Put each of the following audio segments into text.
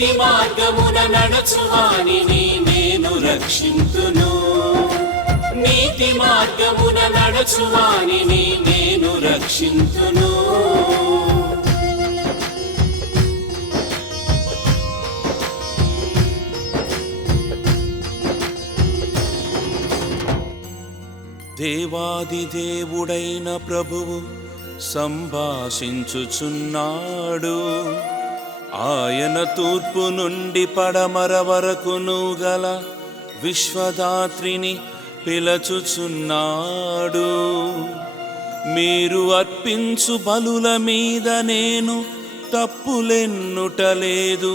నీతి మార్గమున నడచువానిని నేను రక్షింతును. నీతి మార్గమున నడచువానిని నేను రక్షింతును. దేవాది దేవుడైన ప్రభువు సంభాషించుచున్నాడు. ఆయన తూర్పు నుండి పడమర వరకును గల విశ్వదాత్రిని పిలచుచున్నాడు. మీరు అర్పించు బలుల మీద నేను తప్పులెన్నుటలేదు.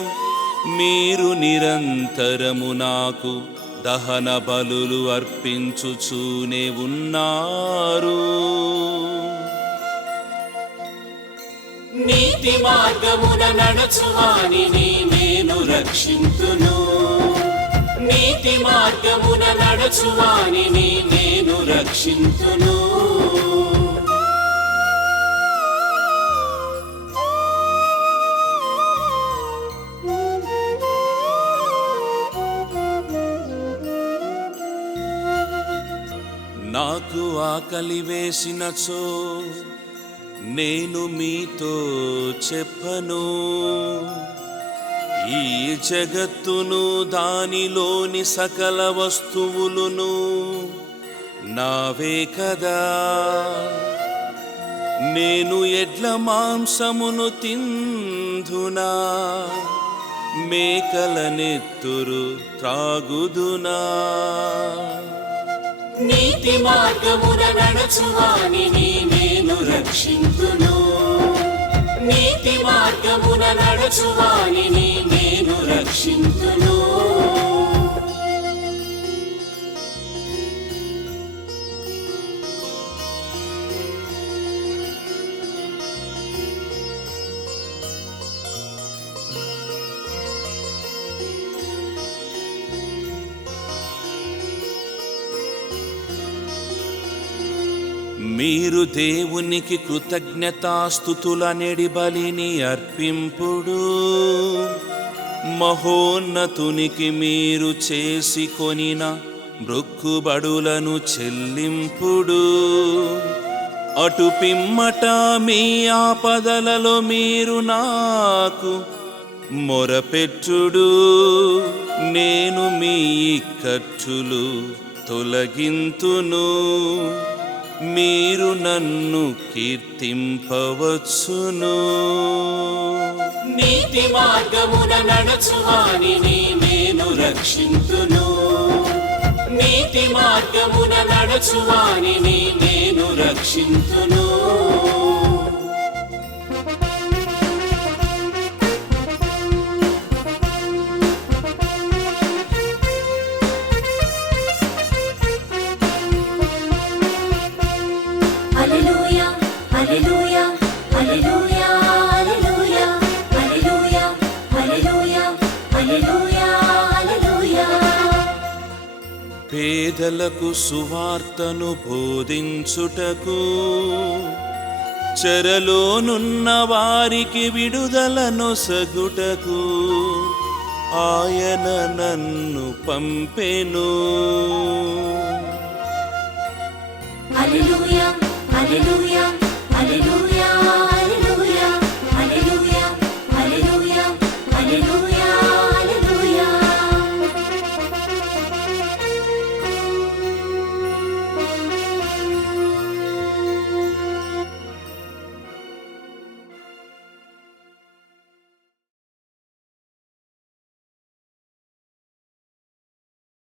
మీరు నిరంతరము నాకు దహన బలులు అర్పించుచూనే ఉన్నారు. నీతి మార్గమున నడచువానిని నేను రక్షింతును. నీతి మార్గమున నడచువానిని నేను రక్షింతును. నాకు ఆకలి వేసినచో నేను మీతో చెప్పను. ఈ జగత్తును దానిలోని సకల వస్తువులును నావే కదా. నేను ఎడ్ల మాంసమును తిందునా, మేకల నెత్తురు త్రాగుదునా. నీతి మార్గమున నడచువానిని నేను రక్షింతును. నీతి మార్గమున నడచువానిని నేను రక్షింతును. మీరు దేవునికి కృతజ్ఞతాస్తుతులనెడి బలిని అర్పింపుడు. మహోన్నతునికి మీరు చేసి కొనిన మృక్కుబడులను చెల్లింపుడు. అటు పిమ్మట మీ ఆపదలలో మీరు నాకు మొరపెట్టుడు. నేను మీ ఇక్కట్టులు తొలగింతును. మీరు నన్ను కీర్తింపవచ్చును. నీతి మార్గమున నడచువానిని నేను రక్షింతును. నీతి మార్గమున నడచువానిని నేను రక్షింతును. Hallelujah, hallelujah, hallelujah, hallelujah, hallelujah, hallelujah, hallelujah, hallelujah. పేదలకు సువార్తను బోధించుటకు, చెరలోనున్న వారికి విడుదలను సగుటకు ఆయన నన్ను పంపెను. Hallelujah, hallelujah.